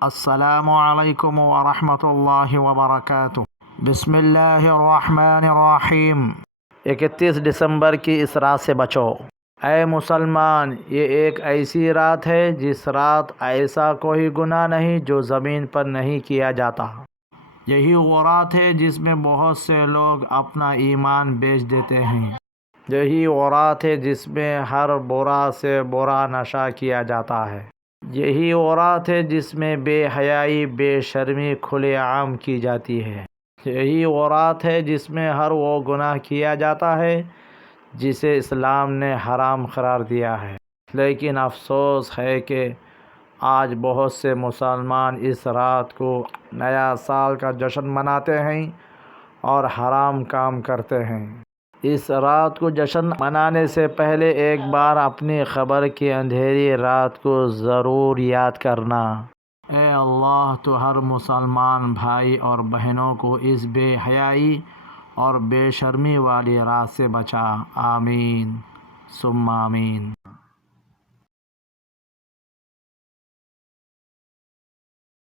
السلام علیکم ورحمۃ اللہ وبرکاتہ۔ بسم اللہ الرحمن الرحیم۔ 31 دسمبر کی اس رات سے بچو۔ اے مسلمان، یہ ایک ایسی رات ہے جس رات ایسا کوئی گناہ نہیں جو زمین پر نہیں کیا جاتا۔ یہی وہ رات ہے جس میں بہت سے لوگ اپنا ایمان بیچ دیتے ہیں۔ یہی وہ رات ہے جس میں ہر برا سے برا نشہ کیا جاتا ہے۔ یہی وہ رات ہے جس میں بے حیائی، بے شرمی کھلے عام کی جاتی ہے۔ یہی وہ رات ہے جس میں ہر وہ گناہ کیا جاتا ہے جسے اسلام نے حرام قرار دیا ہے۔ لیکن افسوس ہے کہ آج بہت سے مسلمان اس رات کو نیا سال کا جشن مناتے ہیں اور حرام کام کرتے ہیں۔ اس رات کو جشن منانے سے پہلے ایک بار اپنی قبر کی اندھیری رات کو ضرور یاد کرنا۔ اے اللہ، تو ہر مسلمان بھائی اور بہنوں کو اس بے حیائی اور بے شرمی والی رات سے بچا۔ آمین ثم آمین۔